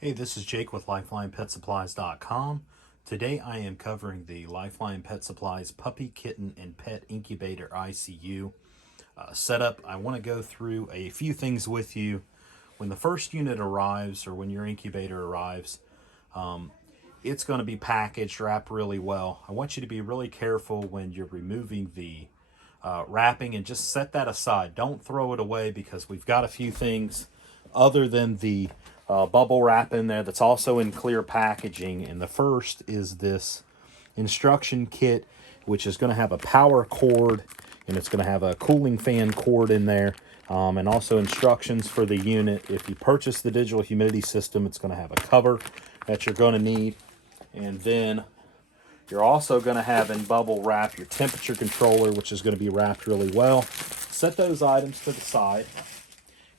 Hey, this is Jake with LifelinePetSupplies.com. Today I am covering the Lifeline Pet Supplies Puppy, Kitten, and Pet Incubator ICU setup. I want to go through a few things with you. When the first unit arrives or when your incubator arrives, it's going to be packaged, wrapped really well. I want you to be really careful when you're removing the wrapping and just set that aside. Don't throw it away because we've got a few things other than the bubble wrap in there that's also in clear packaging. And the first is this instruction kit, which is going to have a power cord and it's going to have a cooling fan cord in there, and also instructions for the unit. If you purchase the digital humidity system, it's going to have a cover that you're going to need. And then you're also going to have in bubble wrap your temperature controller, which is going to be wrapped really well. Set those items to the side.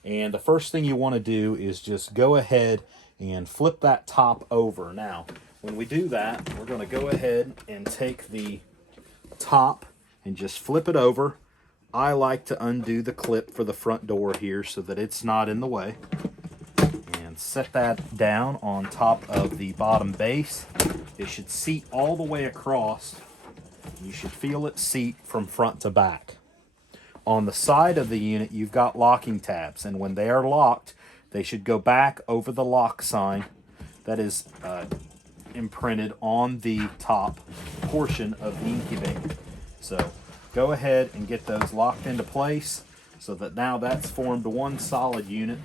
And the first thing you want to do is just go ahead and flip that top over. Now, when we do that, we're going to go ahead and take the top and just flip it over. I like to undo the clip for the front door here so that it's not in the way. And set that down on top of the bottom base. It should seat all the way across. You should feel it seat from front to back. On the side of the unit, you've got locking tabs, and when they are locked, they should go back over the lock sign that is imprinted on the top portion of the incubator. So go ahead and get those locked into place so that now that's formed one solid unit.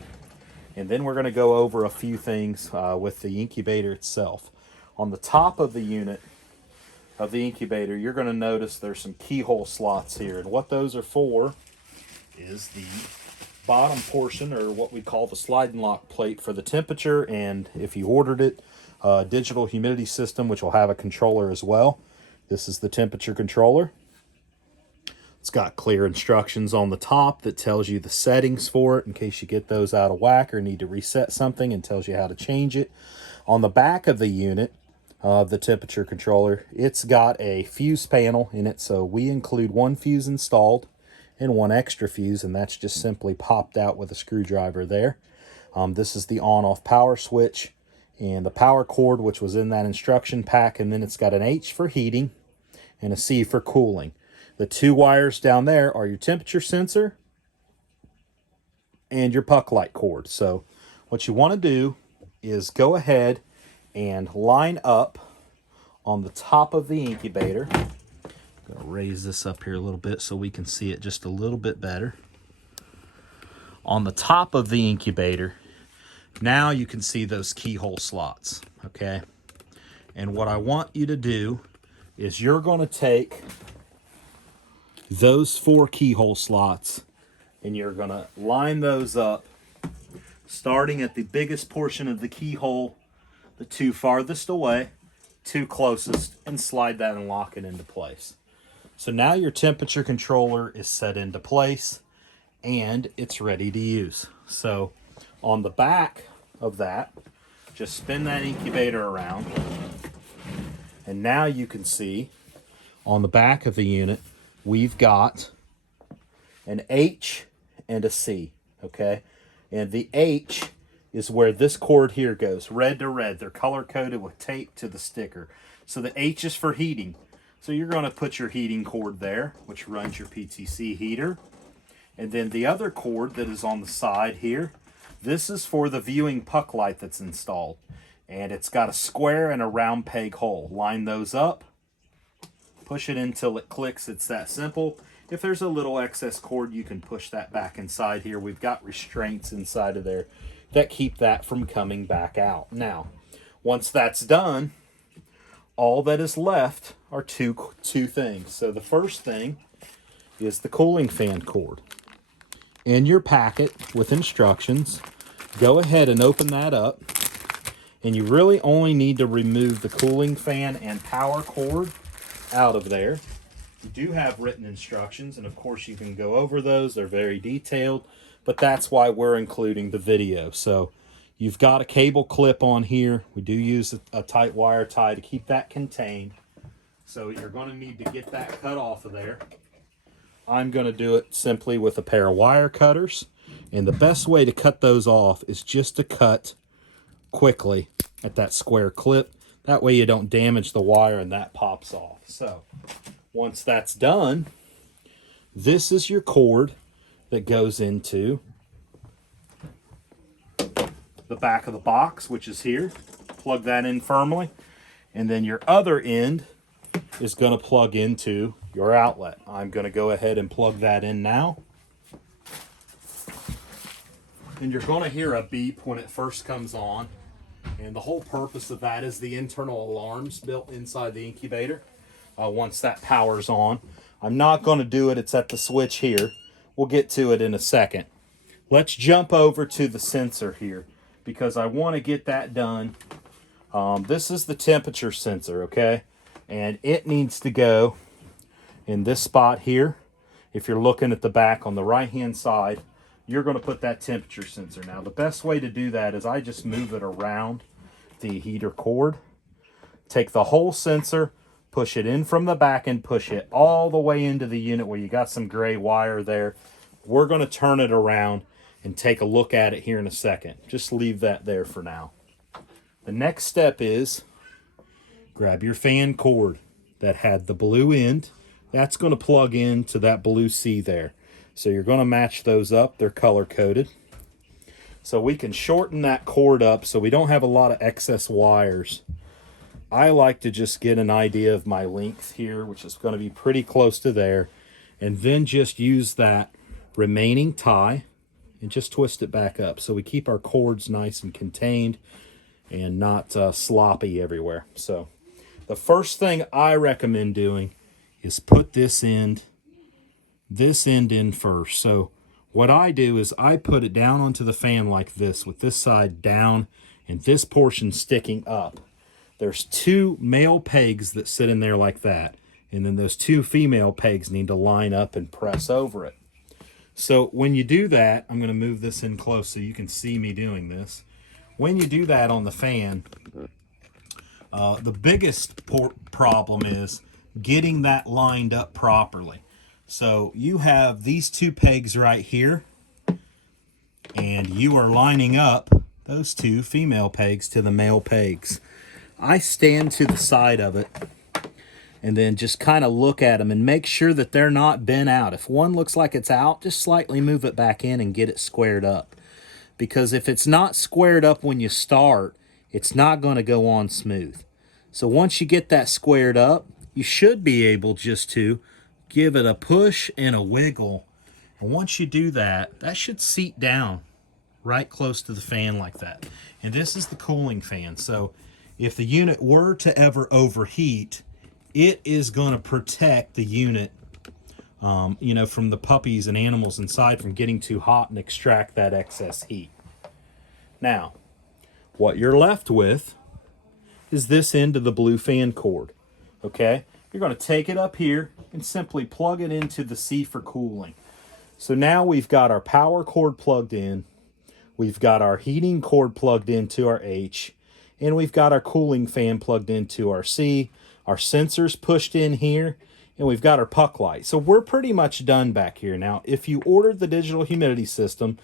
And then we're going to go over a few things with the incubator itself. On the top of the unit of the incubator, you're going to notice there's some keyhole slots here. And what those are for is the bottom portion, or what we call the slide and lock plate, for the temperature. And if you ordered it, digital humidity system, which will have a controller as well. This is the temperature controller. It's got clear instructions on the top that tells you the settings for it in case you get those out of whack or need to reset something, and tells you how to change it. On the back of the unit of the temperature controller, it's got a fuse panel in it, so we include one fuse installed and one extra fuse, and that's just simply popped out with a screwdriver there. This is the on-off power switch and the power cord, which was in that instruction pack, and then it's got an H for heating and a C for cooling. The two wires down there are your temperature sensor and your puck light cord. So what you want to do is go ahead and line up on the top of the incubator. I'm going to raise this up here a little bit so we can see it just a little bit better. On the top of the incubator, now you can see those keyhole slots, okay? And what I want you to do is you're going to take those 4 keyhole slots and you're going to line those up, starting at the biggest portion of the keyhole, the 2 farthest away, 2 closest, and slide that and lock it into place. So now your temperature controller is set into place and it's ready to use. So on the back of that, just spin that incubator around, and now you can see on the back of the unit we've got an H and a C, okay? And the H is where this cord here goes, red to red. They're color-coded with tape to the sticker. So the H is for heating. So you're going to put your heating cord there, which runs your PTC heater. And then the other cord that is on the side here, this is for the viewing puck light that's installed. And it's got a square and a round peg hole. Line those up, push it until it clicks. It's that simple. If there's a little excess cord, you can push that back inside here. We've got restraints inside of there that keep that from coming back out. Now, once that's done, all that is left are two things. So the first thing is the cooling fan cord. In your packet with instructions, go ahead and open that up. And you really only need to remove the cooling fan and power cord out of there. You do have written instructions, and of course you can go over those. They're very detailed, but that's why we're including the video. So you've got a cable clip on here. We do use a tight wire tie to keep that contained. So you're going to need to get that cut off of there. I'm going to do it simply with a pair of wire cutters. And the best way to cut those off is just to cut quickly at that square clip. That way you don't damage the wire and that pops off. So once that's done, this is your cord that goes into the back of the box, which is here. Plug that in firmly. And then your other end is going to plug into your outlet. I'm going to go ahead and plug that in now. And you're going to hear a beep when it first comes on. And the whole purpose of that is the internal alarms built inside the incubator. Once that powers on. I'm not going to do it. It's at the switch here. We'll get to it in a second. Let's jump over to the sensor here, because I want to get that done. This is the temperature sensor, okay? And it needs to go in this spot here. If you're looking at the back on the right-hand side, you're going to put that temperature sensor. Now, the best way to do that is I just move it around the heater cord. Take the whole sensor, push it in from the back, and push it all the way into the unit where you got some gray wire there. We're going to turn it around and take a look at it here in a second. Just leave that there for now. The next step is grab your fan cord that had the blue end. That's going to plug into that blue C there. So you're going to match those up. They're color coded. So we can shorten that cord up so we don't have a lot of excess wires. I like to just get an idea of my length here, which is going to be pretty close to there, and then just use that remaining tie and just twist it back up so we keep our cords nice and contained and not sloppy everywhere. So the first thing I recommend doing is put this end in first. So what I do is I put it down onto the fan like this, with this side down and this portion sticking up. There's 2 male pegs that sit in there like that, and then those 2 female pegs need to line up and press over it. So when you do that, I'm going to move this in close so you can see me doing this. When you do that on the fan, the biggest problem is getting that lined up properly. So you have these 2 pegs right here, and you are lining up those 2 female pegs to the male pegs. I stand to the side of it and then just kind of look at them and make sure that they're not bent out. If one looks like it's out, just slightly move it back in and get it squared up. Because if it's not squared up when you start, it's not going to go on smooth. So once you get that squared up, you should be able just to give it a push and a wiggle. And once you do that, that should seat down right close to the fan like that. And this is the cooling fan. So if the unit were to ever overheat, it is going to protect the unit, from the puppies and animals inside from getting too hot and extract that excess heat. Now, what you're left with is this end of the blue fan cord, okay? You're going to take it up here and simply plug it into the C for cooling. So now we've got our power cord plugged in, we've got our heating cord plugged into our H, and we've got our cooling fan plugged into our C, our sensors pushed in here, and we've got our puck light. So we're pretty much done back here. Now, if you ordered the digital humidity system,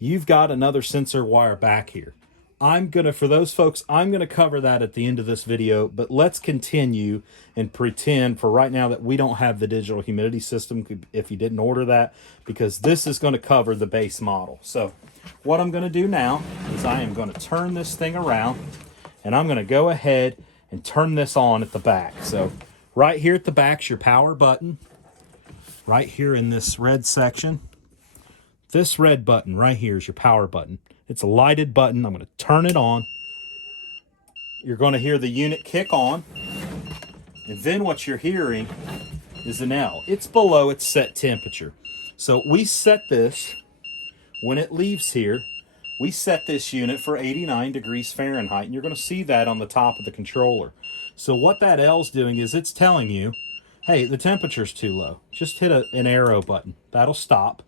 you've got another sensor wire back here. For those folks, I'm going to cover that at the end of this video, but let's continue and pretend for right now that we don't have the digital humidity system if you didn't order that, because this is going to cover the base model. So what I'm going to do now is I am going to turn this thing around, and I'm going to go ahead and turn this on at the back. So right here at the back is your power button. Right here in this red section, this red button right here is your power button. It's a lighted button. I'm going to turn it on. You're going to hear the unit kick on. And then what you're hearing is an L. It's below its set temperature. So we set this, when it leaves here, we set this unit for 89 degrees Fahrenheit, and you're going to see that on the top of the controller. So what that L's doing is it's telling you, hey, the temperature's too low. Just hit an arrow button. That'll stop.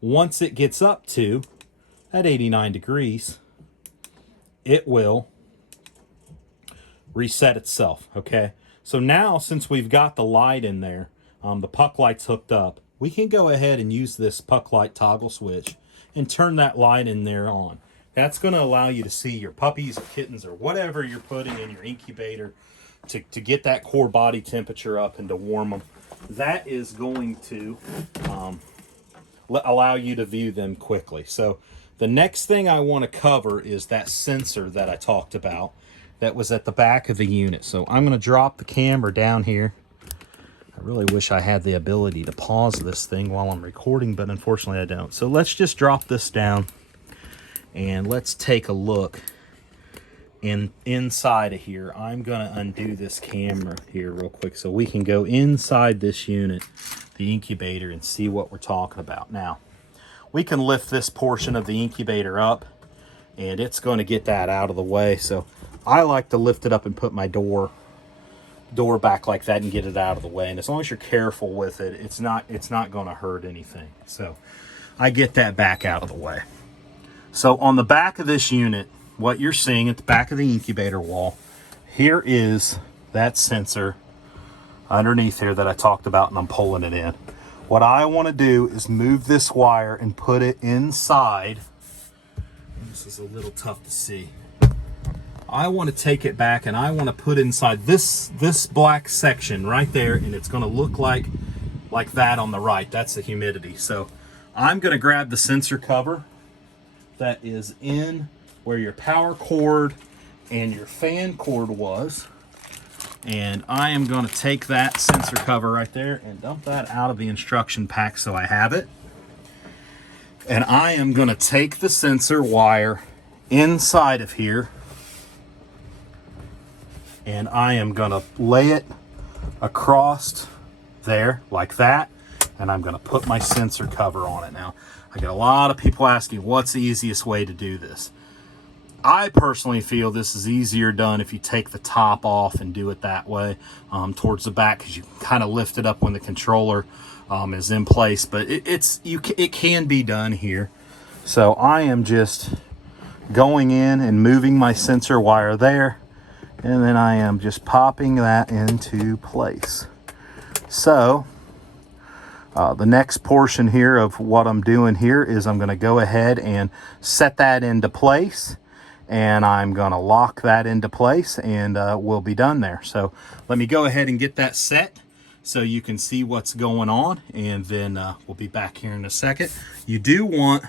Once it gets up to at 89 degrees, it will reset itself, okay? So now, since we've got the light in there, the puck light's hooked up, we can go ahead and use this puck light toggle switch and turn that light in there on. That's going to allow you to see your puppies or kittens or whatever you're putting in your incubator to get that core body temperature up and to warm them. That is going to allow you to view them quickly. So the next thing I want to cover is that sensor that I talked about that was at the back of the unit. So I'm going to drop the camera down here. I really wish I had the ability to pause this thing while I'm recording, but unfortunately I don't. So let's just drop this down and let's take a look inside of here. I'm going to undo this camera here real quick so we can go inside this unit, the incubator, and see what we're talking about. Now, we can lift this portion of the incubator up and it's going to get that out of the way. So I like to lift it up and put my door back like that and get it out of the way. And as long as you're careful with it, it's not going to hurt anything. So I get that back out of the way. So on the back of this unit, what you're seeing at the back of the incubator wall, here is that sensor underneath here that I talked about, and I'm pulling it in. What I want to do is move this wire and put it inside. This is a little tough to see. I want to take it back and I want to put inside this black section right there, and it's going to look like that on the right. That's the humidity. So I'm going to grab the sensor cover that is in where your power cord and your fan cord was, and I am going to take that sensor cover right there and dump that out of the instruction pack so I have it. And I am going to take the sensor wire inside of here and I am going to lay it across there like that, and I'm going to put my sensor cover on it. Now, I get a lot of people asking, what's the easiest way to do this? I personally feel this is easier done if you take the top off and do it that way towards the back, because you can kind of lift it up when the controller is in place. But it can be done here. So I am just going in and moving my sensor wire there, and then I am just popping that into place. So the next portion here of what I'm doing here is I'm going to go ahead and set that into place, and I'm going to lock that into place, and we'll be done there. So let me go ahead and get that set so you can see what's going on, and then we'll be back here in a second. You do want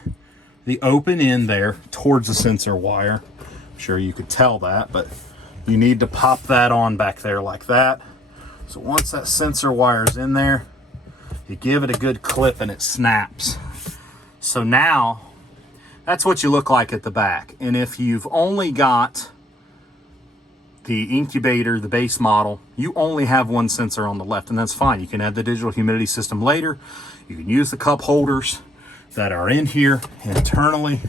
the open end there towards the sensor wire. I'm sure you could tell that, but you need to pop that on back there like that. So once that sensor wire is in there, you give it a good clip and it snaps. So now that's what you look like at the back. And if you've only got the incubator, the base model, you only have one sensor on the left, and that's fine. You can add the digital humidity system later. You can use the cup holders that are in here internally.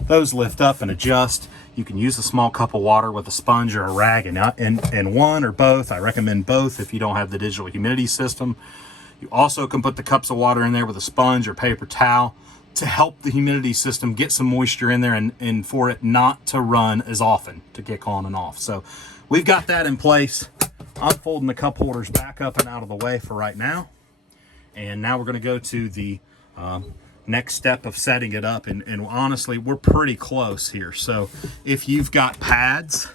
Those lift up and adjust. You can use a small cup of water with a sponge or a rag and one or both. I recommend both if you don't have the digital humidity system. You also can put the cups of water in there with a sponge or paper towel to help the humidity system get some moisture in there and for it not to run as often, to kick on and off. So we've got that in place. I'm folding the cup holders back up and out of the way for right now. And now we're going to go to the next step of setting it up. And honestly, we're pretty close here. So if you've got pads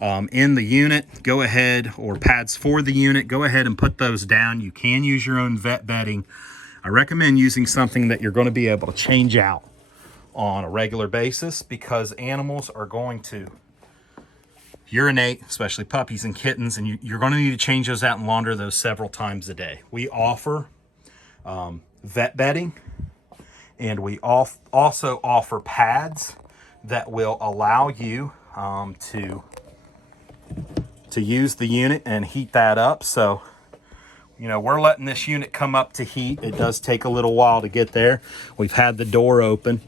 in the unit, go ahead, or pads for the unit, go ahead and put those down. You can use your own vet bedding. I recommend using something that you're going to be able to change out on a regular basis, because animals are going to urinate, especially puppies and kittens, and you're going to need to change those out and launder those several times a day. We offer vet bedding, and we also offer pads that will allow you to use the unit and heat that up. So, you know, we're letting this unit come up to heat. It does take a little while to get there. We've had the door open,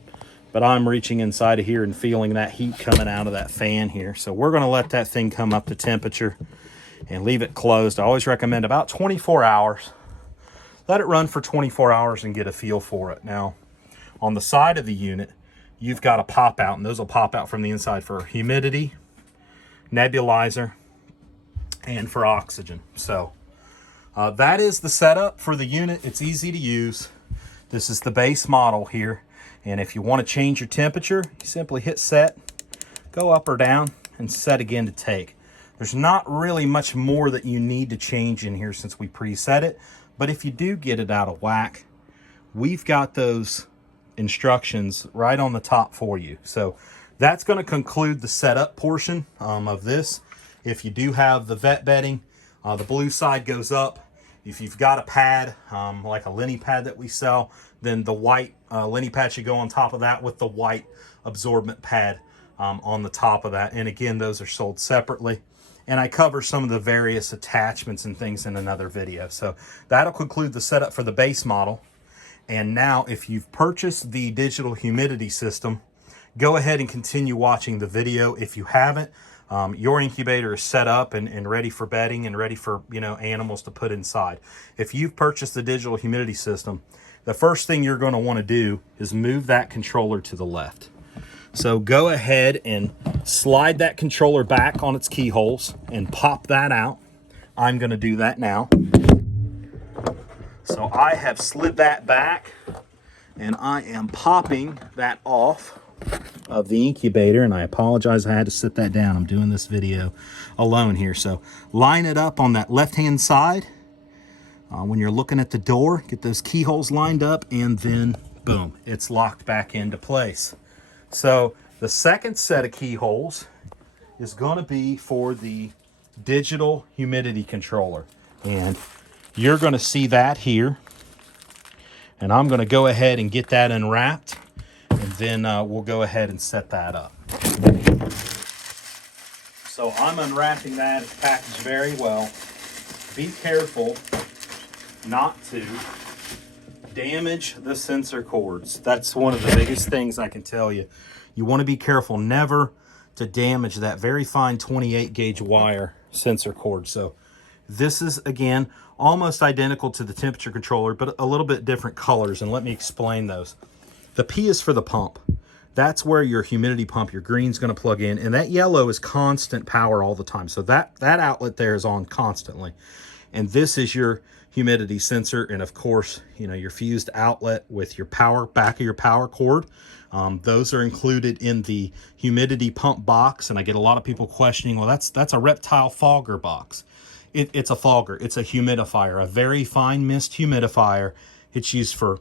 but I'm reaching inside of here and feeling that heat coming out of that fan here. So we're going to let that thing come up to temperature and leave it closed. I always recommend about 24 hours. Let it run for 24 hours and get a feel for it. Now, on the side of the unit, you've got a pop out, and those will pop out from the inside for humidity, nebulizer, and for oxygen. So that is the setup for the unit. It's easy to use. This is the base model here. And if you want to change your temperature, you simply hit set, go up or down, and set again to take. There's not really much more that you need to change in here since we preset it, but if you do get it out of whack, we've got those instructions right on the top for you. So that's going to conclude the setup portion of this. If you do have the vet bedding, the blue side goes up. If you've got a pad, like a Lenny pad that we sell, then the white Lenny pad should go on top of that with the white absorbent pad on the top of that. And again, those are sold separately. And I cover some of the various attachments and things in another video. So that'll conclude the setup for the base model. And now, if you've purchased the digital humidity system, go ahead and continue watching the video. If you haven't, your incubator is set up and ready for bedding and ready for, animals to put inside. If you've purchased the digital humidity system, the first thing you're going to want to do is move that controller to the left. So go ahead and slide that controller back on its keyholes and pop that out. I'm going to do that now. So I have slid that back and I am popping that off of the incubator, and I apologize I had to sit that down. I'm doing this video alone here. So line it up on that left hand side when you're looking at the door, get those keyholes lined up, and then boom, it's locked back into place. So the second set of keyholes is going to be for the digital humidity controller, and you're going to see that here, and I'm going to go ahead and get that unwrapped, and then we'll go ahead and set that up. So I'm unwrapping that. It's packaged very well. Be careful not to damage the sensor cords. That's one of the biggest things I can tell you. You want to be careful never to damage that very fine 28 gauge wire sensor cord. So this is, again, almost identical to the temperature controller, but a little bit different colors, and let me explain those. The P is for the pump. That's where your humidity pump, your green's going to plug in, and that yellow is constant power all the time. So that outlet there is on constantly. And this is your humidity sensor, and of course, your fused outlet with your power, back of your power cord. Those are included in the humidity pump box, and I get a lot of people questioning, well, that's a reptile fogger box. It's a fogger. It's a humidifier, a very fine mist humidifier. It's used for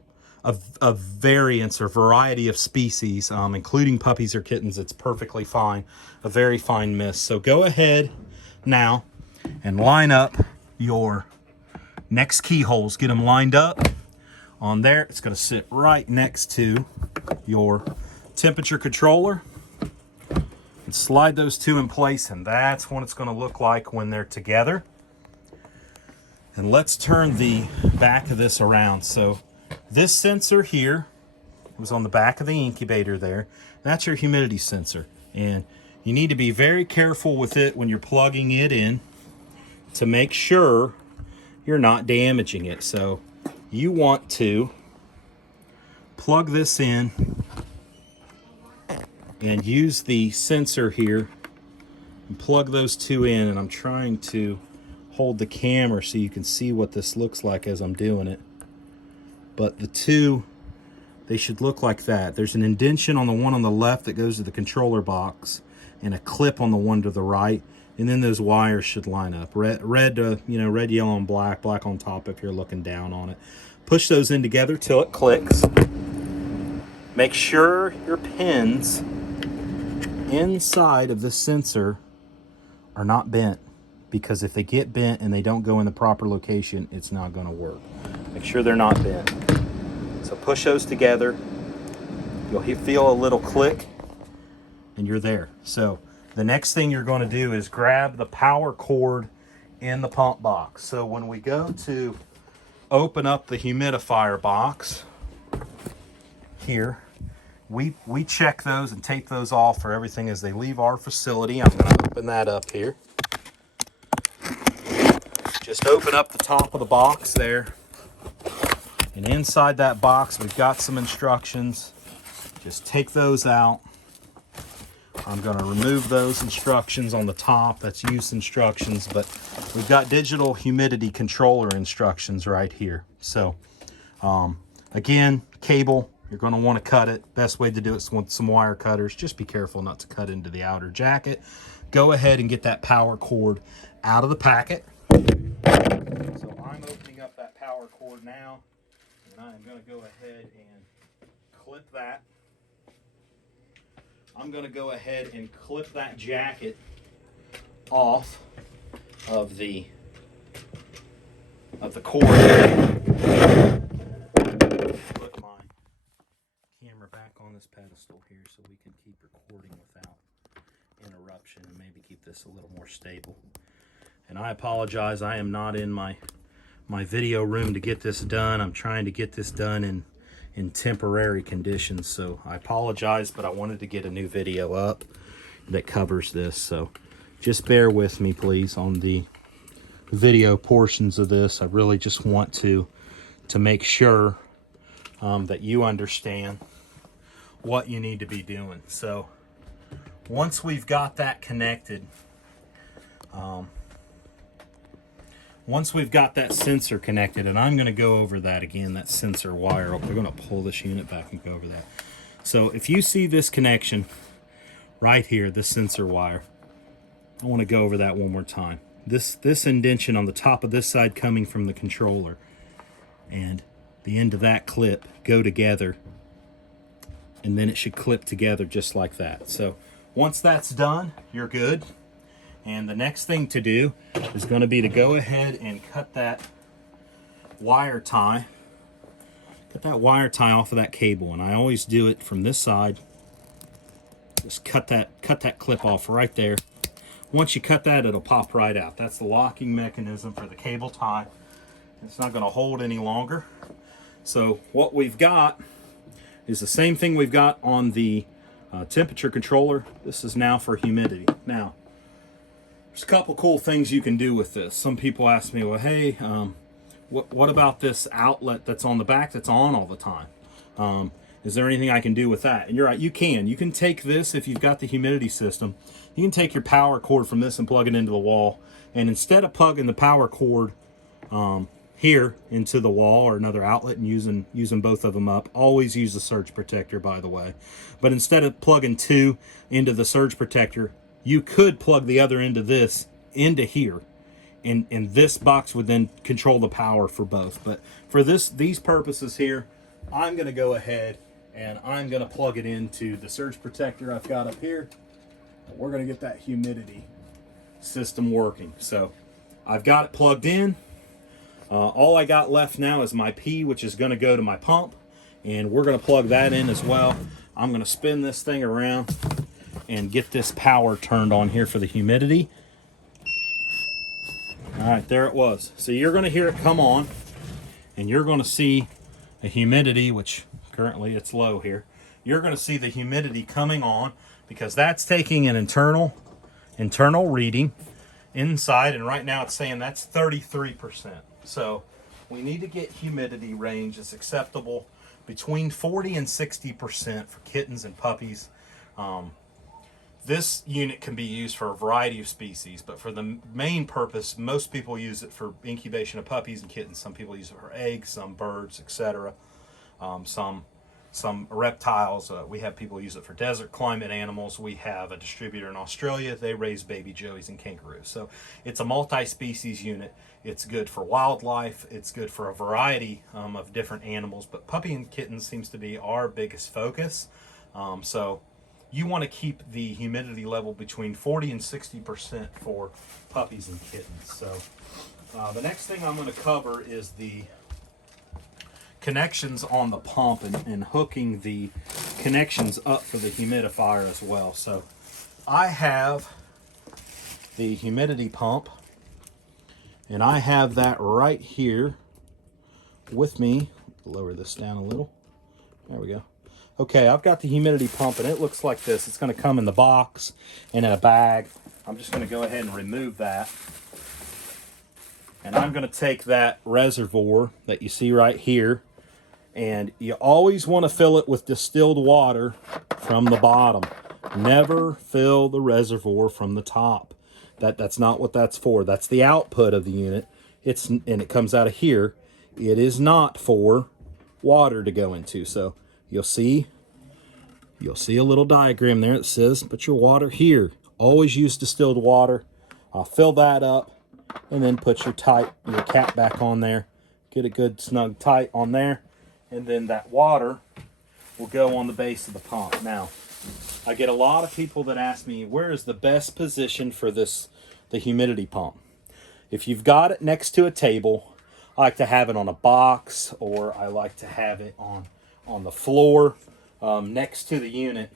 a variance or variety of species, including puppies or kittens. It's perfectly fine, a very fine mist. So go ahead now and line up your next keyholes. Get them lined up on there. It's going to sit right next to your temperature controller, and slide those two in place, and that's what it's going to look like when they're together. And let's turn the back of this around. So this sensor here was on the back of the incubator there. That's your humidity sensor, and you need to be very careful with it when you're plugging it in to make sure you're not damaging it. So you want to plug this in and use the sensor here and plug those two in, and I'm trying to hold the camera so you can see what this looks like as I'm doing it. But the two, they should look like that. There's an indentation on the one on the left that goes to the controller box, and a clip on the one to the right, and then those wires should line up. Red, yellow, and black. Black on top if you're looking down on it. Push those in together till it clicks. Make sure your pins inside of the sensor are not bent, because if they get bent and they don't go in the proper location, it's not going to work. Make sure they're not bent. So push those together. You'll feel a little click, and you're there. So the next thing you're going to do is grab the power cord in the pump box. So when we go to open up the humidifier box here, we check those and tape those off for everything as they leave our facility. I'm going to open that up here. Just open up the top of the box there, and inside that box we've got some instructions. Just take those out. I'm going to remove those instructions on the top. That's use instructions, but we've got digital humidity controller instructions right here. So again, cable, You're going to want to cut it. Best way to do it is with some wire cutters. Just be careful not to cut into the outer jacket. Go ahead and get that power cord out of the packet. So I'm opening up that power cord now, and I'm going to go ahead and clip that. I'm going to go ahead and clip that jacket off of the cord. Put my camera back on this pedestal here so we can keep recording without interruption and maybe keep this a little more stable. And I apologize, I am not in my video room to get this done. I'm trying to get this done in temporary conditions, so I apologize, but I wanted to get a new video up that covers this, so just bear with me please on the video portions of this. I really just want to make sure that you understand what you need to be doing. So once we've got that connected, once we've got that sensor connected, and I'm going to go over that again, that sensor wire. We're going to pull this unit back and go over that. So if you see this connection right here, this sensor wire, I want to go over that one more time. This indentation on the top of this side coming from the controller and the end of that clip go together, and then it should clip together just like that. So once that's done, you're good. And the next thing to do is going to be to go ahead and cut that wire tie. Cut that wire tie off of that cable, and I always do it from this side. Just cut that clip off right there. Once you cut that, it'll pop right out. That's the locking mechanism for the cable tie. It's not going to hold any longer. So what we've got is the same thing we've got on the temperature controller. This is now for humidity. Now, there's a couple cool things you can do with this. Some people ask me, well, hey, what about this outlet that's on the back that's on all the time? Is there anything I can do with that? And you're right, you can. You can take this, if you've got the humidity system, you can take your power cord from this and plug it into the wall. And instead of plugging the power cord here into the wall or another outlet and using both of them up, always use the surge protector, by the way. But instead of plugging two into the surge protector, you could plug the other end of this into here, and this box would then control the power for both. But for these purposes here, I'm going to go ahead and I'm going to plug it into the surge protector I've got up here. We're going to get that humidity system working. So I've got it plugged in. All I got left now is my P, which is going to go to my pump, and we're going to plug that in as well. I'm going to spin this thing around and get this power turned on here for the humidity. All right, there it was. So you're going to hear it come on, and you're going to see the humidity, which currently it's low here. You're going to see the humidity coming on because that's taking an internal reading inside, and right now it's saying that's 33%. So we need to get humidity range that's acceptable between 40 and 60% for kittens and puppies. This unit can be used for a variety of species, but for the main purpose, most people use it for incubation of puppies and kittens. Some people use it for eggs, some birds, etc. Some reptiles. We have people use it for desert climate animals. We have a distributor in Australia. They raise baby joeys and kangaroos. So it's a multi-species unit. It's good for wildlife. It's good for a variety of different animals, but puppy and kittens seems to be our biggest focus. So you want to keep the humidity level between 40 and 60% for puppies and kittens. So the next thing I'm going to cover is the connections on the pump and hooking the connections up for the humidifier as well. So I have the humidity pump, and I have that right here with me. Lower this down a little. There we go. Okay, I've got the humidity pump, and it looks like this. It's going to come in the box and in a bag. I'm just going to go ahead and remove that. And I'm going to take that reservoir that you see right here, and you always want to fill it with distilled water from the bottom. Never fill the reservoir from the top. That's not what that's for. That's the output of the unit. And it comes out of here. It is not for water to go into. So you'll see a little diagram there that says put your water here. Always use distilled water. Fill that up, and then put your cap back on there. Get it good, snug, tight on there, and then that water will go on the base of the pump. Now, I get a lot of people that ask me, where is the best position for the humidity pump? If you've got it next to a table, I like to have it on a box, or I like to have it on the floor next to the unit.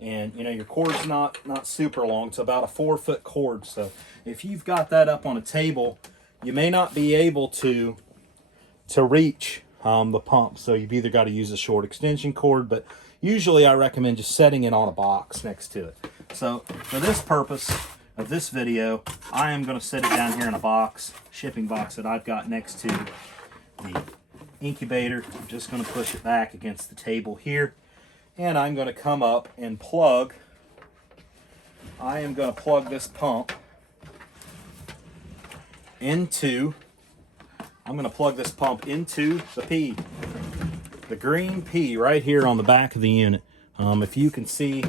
And you know, your cord's not super long. It's about a 4-foot cord. So if you've got that up on a table, you may not be able to reach the pump. So you've either got to use a short extension cord, but usually I recommend just setting it on a box next to it. So for this purpose of this video, I am going to set it down here in a box, shipping box that I've got next to the incubator. I'm just going to push it back against the table here. And I'm going to come up and plug this pump into the P, the green P right here on the back of the unit. If you can see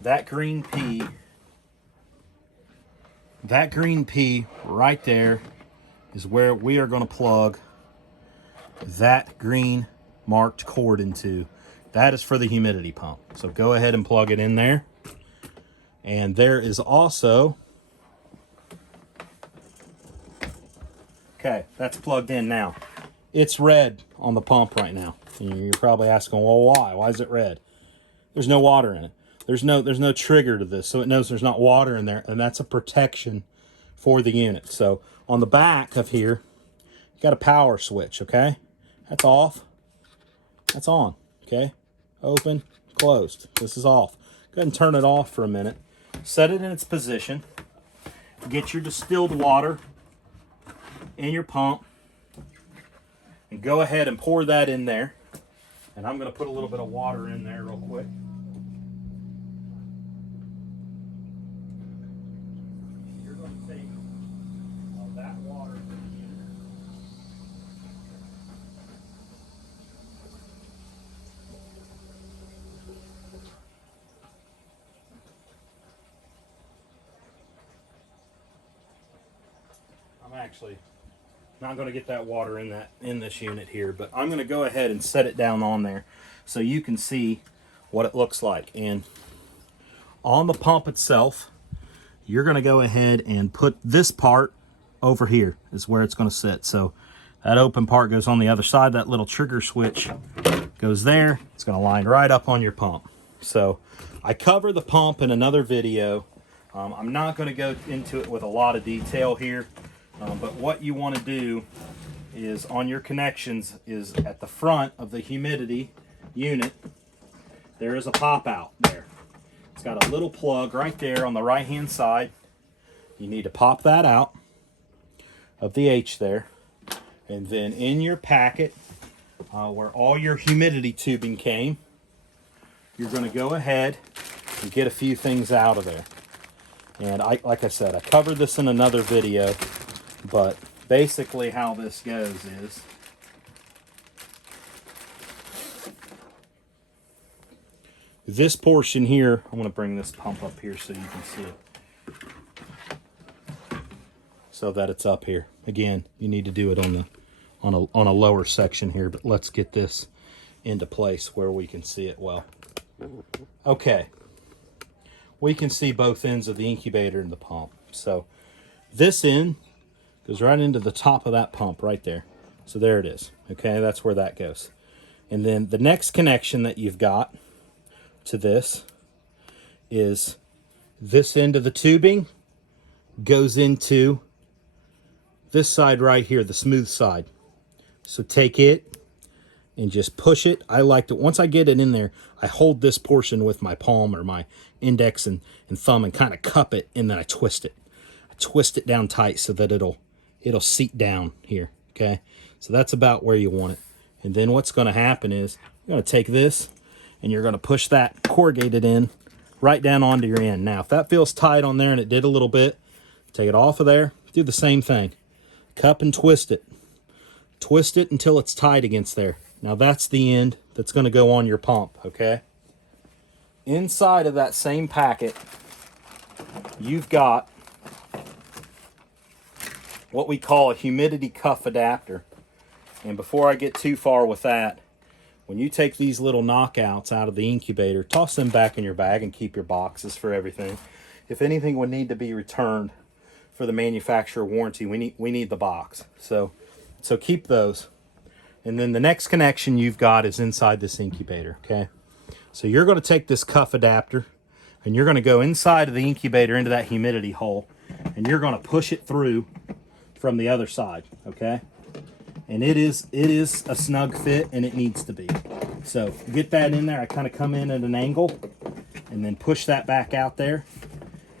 that green P right there is where we are going to plug that green marked cord into. That is for the humidity pump. So go ahead and plug it in there. And there is also, okay, that's plugged in now. It's red on the pump right now. And you're probably asking, well, why? Why is it red? There's no water in it. There's no trigger to this, so it knows there's not water in there, and that's a protection for the unit. So on the back of here, you got a power switch, okay? That's off. That's on. Okay, open, closed. This is off. Go ahead and turn it off for a minute. Set it in its position. Get your distilled water in your pump. And go ahead and pour that in there. And I'm going to put a little bit of water in there real quick. You're going to take that water. I'm actually not going to get that water in this unit here, but I'm going to go ahead and set it down on there so you can see what it looks like. And on the pump itself, you're going to go ahead and put this part over here is where it's going to sit. So that open part goes on the other side. That little trigger switch goes there. It's going to line right up on your pump. So I cover the pump in another video. I'm not going to go into it with a lot of detail here. But what you want to do is on your connections is at the front of the humidity unit, there is a pop out there. It's got a little plug right there on the right hand side. You need to pop that out of the H there. And then in your packet, where all your humidity tubing came, you're going to go ahead and get a few things out of there. And like I said, I covered this in another video. But basically how this goes is this portion here, I'm going to bring this pump up here so you can see it. So that it's up here. Again, you need to do it on a lower section here, but let's get this into place where we can see it well. Okay. We can see both ends of the incubator and the pump. So this end goes right into the top of that pump right there. So there it is. Okay, that's where that goes. And then the next connection that you've got to this is this end of the tubing goes into this side right here, the smooth side. So take it and just push it. I like to, once I get it in there, I hold this portion with my palm or my index and thumb and kind of cup it, and then I twist it. I twist it down tight so that it'll seat down here, okay? So that's about where you want it. And then what's going to happen is you're going to take this and you're going to push that corrugated in right down onto your end. Now, if that feels tight on there and it did a little bit, take it off of there, do the same thing. Cup and twist it. Twist it until it's tight against there. Now that's the end that's going to go on your pump, okay? Inside of that same packet, you've got what we call a humidity cuff adapter. And before I get too far with that, when you take these little knockouts out of the incubator, toss them back in your bag and keep your boxes for everything. If anything would need to be returned for the manufacturer warranty, we need the box. So keep those. And then the next connection you've got is inside this incubator, okay? So you're going to take this cuff adapter and you're going to go inside of the incubator into that humidity hole, and you're going to push it through from the other side, okay? And it is a snug fit, and it needs to be. So get that in there. I kind of come in at an angle and then push that back out there.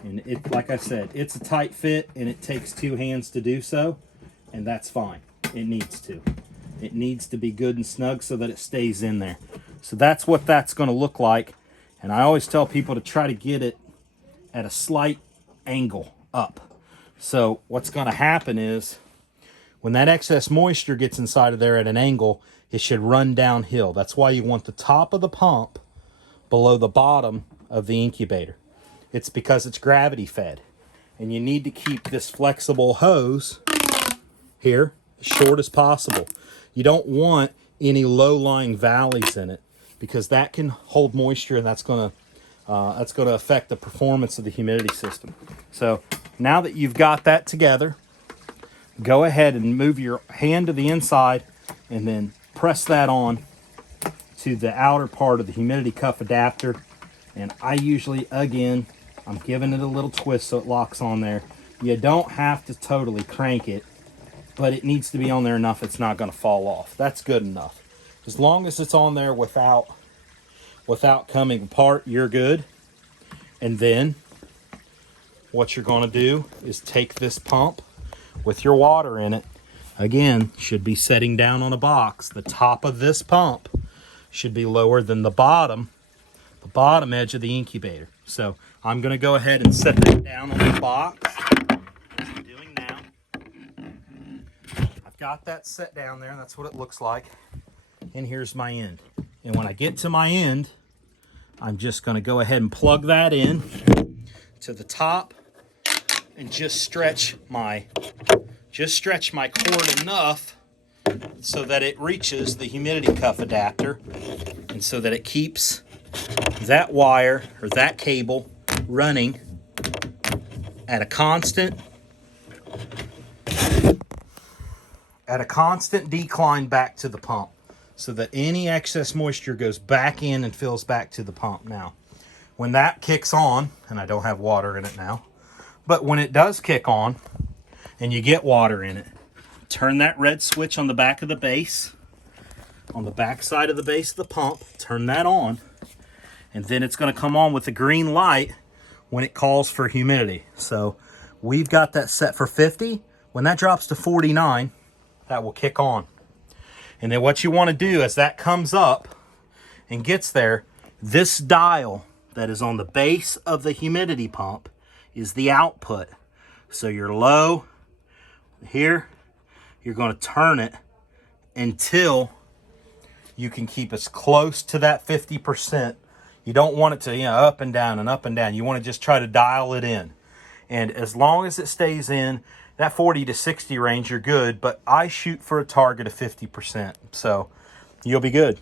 And it, like I said, it's a tight fit, and it takes two hands to do so, and that's fine. It needs to. It needs to be good and snug so that it stays in there. So that's what that's going to look like. And I always tell people to try to get it at a slight angle up. So what's going to happen is, when that excess moisture gets inside of there at an angle, it should run downhill. That's why you want the top of the pump below the bottom of the incubator. It's because it's gravity fed. And you need to keep this flexible hose here as short as possible. You don't want any low-lying valleys in it, because that can hold moisture, and that's going to affect the performance of the humidity system. So now that you've got that together, go ahead and move your hand to the inside and then press that on to the outer part of the humidity cuff adapter. And I usually, again, I'm giving it a little twist so it locks on there. You don't have to totally crank it, but it needs to be on there enough it's not going to fall off. That's good enough. As long as it's on there without coming apart, you're good. And then what you're going to do is take this pump with your water in it. Again, should be setting down on a box. The top of this pump should be lower than the bottom edge of the incubator. So I'm going to go ahead and set that down on the box, as I'm doing now. I've got that set down there, and that's what it looks like. And here's my end. And when I get to my end, I'm just going to go ahead and plug that in to the top and just stretch my cord enough so that it reaches the humidity cuff adapter, and so that it keeps that wire or that cable running at a constant decline back to the pump, so that any excess moisture goes back in and fills back to the pump. Now, when that kicks on, and I don't have water in it now, but when it does kick on and you get water in it, turn that red switch on the back of the base, on the back side of the base of the pump, turn that on, and then it's going to come on with the green light when it calls for humidity. So we've got that set for 50. When that drops to 49, that will kick on. And then what you want to do as that comes up and gets there, this dial that is on the base of the humidity pump is the output. So you're low here, you're going to turn it until you can keep as close to that 50%. You don't want it to, up and down and up and down. You want to just try to dial it in. And as long as it stays in that 40 to 60 range, you're good. But I shoot for a target of 50%. So you'll be good.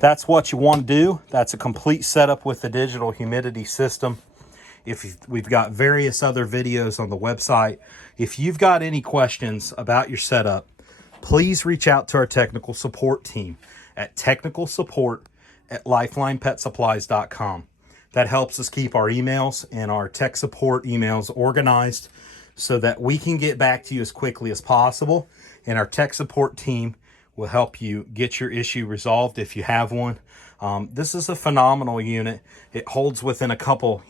That's what you want to do. That's a complete setup with the digital humidity system. We've got various other videos on the website. If you've got any questions about your setup, please reach out to our technical support team at technicalsupport@lifelinepetsupplies.com. That helps us keep our emails and our tech support emails organized so that we can get back to you as quickly as possible. And our tech support team will help you get your issue resolved if you have one. This is a phenomenal unit. It holds within a couple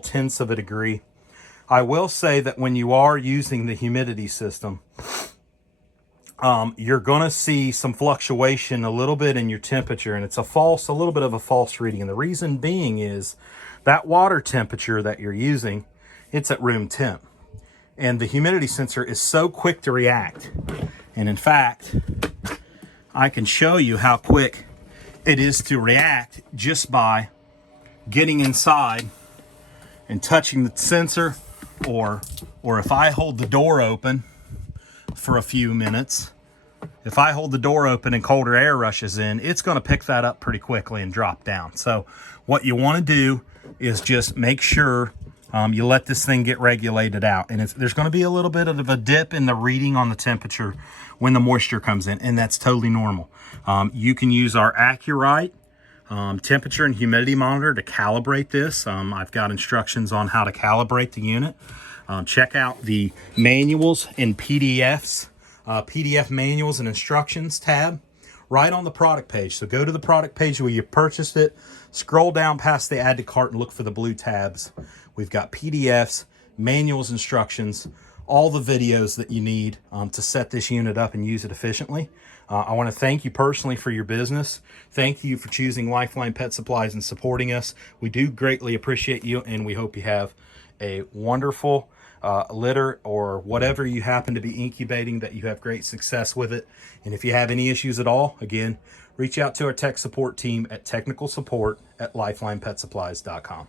tenths of a degree. I will say that when you are using the humidity system, you're going to see some fluctuation a little bit in your temperature, and it's a little bit of a false reading. And the reason being is that water temperature that you're using, it's at room temp. And the humidity sensor is so quick to react. And in fact, I can show you how quick it is to react just by getting inside and touching the sensor, or if I hold the door open for a few minutes, if I hold the door open and colder air rushes in, it's going to pick that up pretty quickly and drop down. So what you want to do is just make sure you let this thing get regulated out. And there's going to be a little bit of a dip in the reading on the temperature when the moisture comes in, and that's totally normal. You can use our Acurite temperature and humidity monitor to calibrate this. I've got instructions on how to calibrate the unit. Check out the manuals and PDFs, PDF manuals and instructions tab right on the product page. So go to the product page where you purchased it, scroll down past the add to cart and look for the blue tabs. We've got PDFs, manuals, instructions, all the videos that you need to set this unit up and use it efficiently. I want to thank you personally for your business. Thank you for choosing Lifeline Pet Supplies and supporting us. We do greatly appreciate you, and we hope you have a wonderful litter or whatever you happen to be incubating, that you have great success with it. And if you have any issues at all, again, reach out to our tech support team at technicalsupport@lifelinepetsupplies.com.